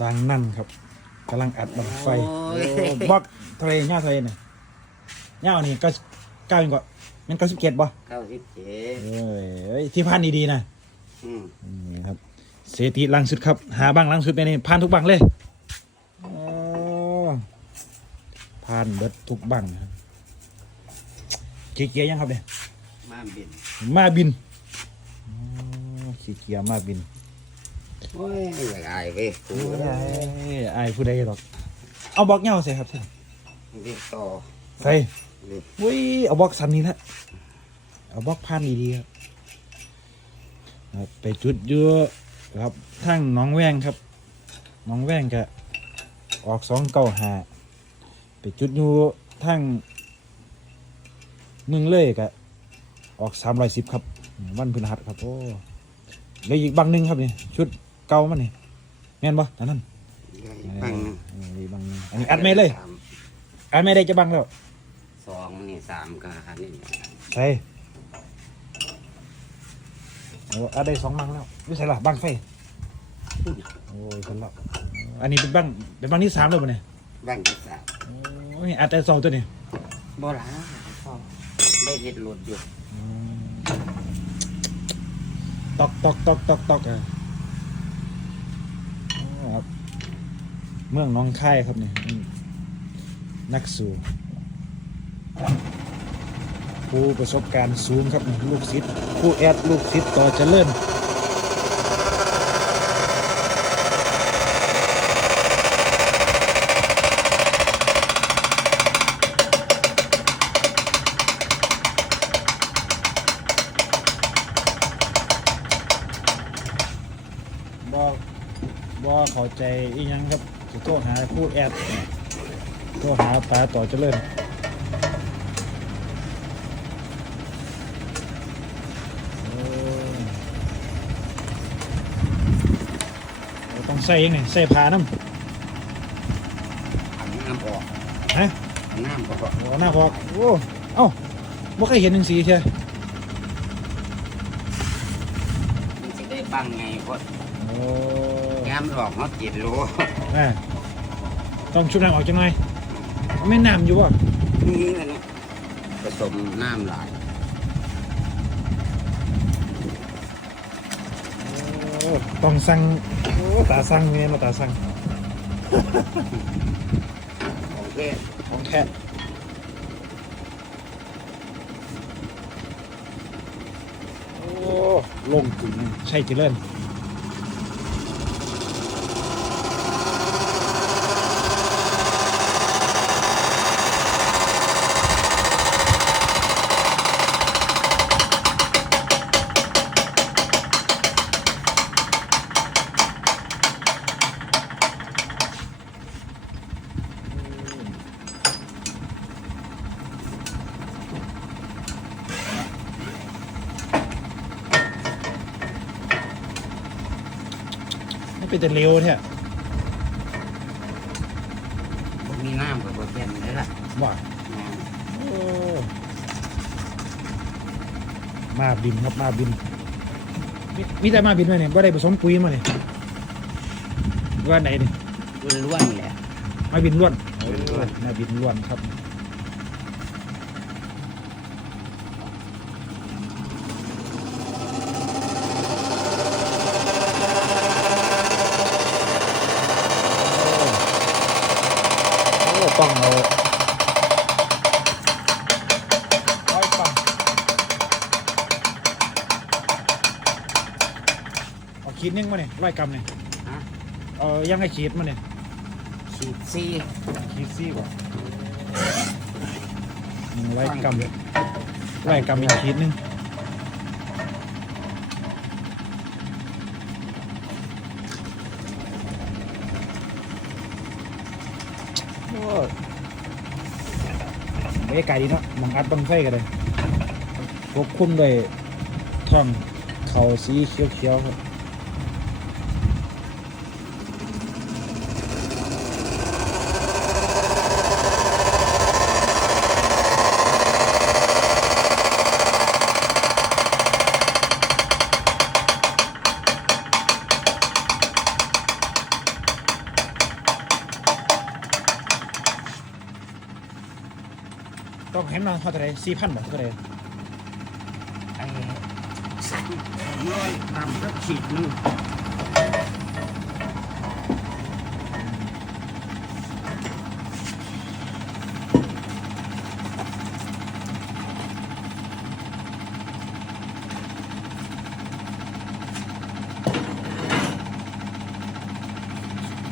สร้างนั่นครับกำลังอัดบังไฟโอ้ยโอ้บล็อกทะเลเงาทะเลเนี่ยเงานี่ก็เก้าอีกว่ามันเก้าสิบเจ็ดบ่เก้าสิบเจ็ดเอ้ยเอ้ยที่พันดีๆนะอืมนี่ครับเศรษฐีลังสุดครับ หาบ้างลังสุดไปนี่ผ่านทุกบังเลยโอ้ผ่านเบิดทุกบังครับเกียร์ๆยังครับเนี่ยมาบิน มาบินอ๋อขี้เกียร์มาบิน โอ้ยอยากอายเว้ยกูโอ้ยอายผู้ใดหรอก เอาบล็อกเงาใส่ครับท่านเรียกต่อใส่นี่อุ้ยเอาบล็อกสันนี้ละเอาบล็อกผ่านดีๆครับครับไปจุดเยอะครับทั้งหน้องแวงครับหน้องแวงก็ออกสองเก้าหาไปจุดอยู่ทั้งเมืองเลยก็ออกสามร้อยสิบครับ วันพฤหัสครับโอ้เหลืออีกบังหนึ่งครับนี่ชุด เก่ามันนี่แม่นบ่อันนั้นบังเอออีกบังหนึ่งอันนี้อัดไม่เลย สาอัดไม่ได้จะบังแล้วสองนี่สามก็อันนี้ใช่โอ้อัดได้สองบังแล้วไม่ใช่หรอบังไฟโอ้ยคนละอันนี้เป็นบังเป็นบังที่สามเลยป่ะเนี่ยบังที่สามโอ้ยอัดได้สองตัวนี่โบราณเขาได้เห็ดหลุดอยู่ตอกตอกตอกตอกตอกอะ ครับ เมืองน้องค่ายครับเนี่ยนักสูผู้ประสบการณ์สูงครับนี่ลูกศิษย์ผู้แอดลูกศิษย์ต่อเจริญบอก บ่เข้าใจอีหยังครับจะโทรหาผู้แอดโทรหาปลาต่อเจริญโอ้โอ้ต้องใส่ยังไงใส่ผ้าน้อันน้ำออกำฮะอันน้ำออกโอ้หน้าพอกโอ้เอ้าบ่เคยเห็นหนังสีใช่มันจะได้บังไงเพราะโอ้ งามนออกเขาจิตรู้อ่าต้องชุบน้ำออกจังหน่อยไม่น้ำอยู่บ่นี่กันนะผสมน้ำหลายโอ้ต้องสั่งโอ้ตาสั่งเนี่ยมาตาสั่งของเทศของแท้โอ้ลงถึงใช่เจริญไเป็นแต่เร็วแท้ผมมีน้ำกับโปรตีนเลยล่ะว่าน้โอ้มาบินครับมาบินมีมีแต่มาบินไหมเนี่ยว่าได้ผสมปุ๋ยมาเนี่ยว่าไหนเนี่ยำล้วนๆแหละ มาบินล้วนล้วน มาบินล้วนครับ โอ้ต้องเอาร้อยปังเอาขีดหนึงมาเนี่ยร้อยกรัมเนี่ยฮะ เอายังไงขีดมาเนี่ยฉีดซีขีดซี่ก่อนหนึ่งร้อยกรัมร้อยกรัมอีกขีดหนึง บรรยากาศดีเนาะหมองอัดบังไฟกันเลยควบคุมด้วยท่อนเขาสีเขียวๆครับ ต้องเห็นนอนเท่าไหร่สี่พันบาทเท่าไหร่ไอ้สั่นร้อยตามสักขีดนึง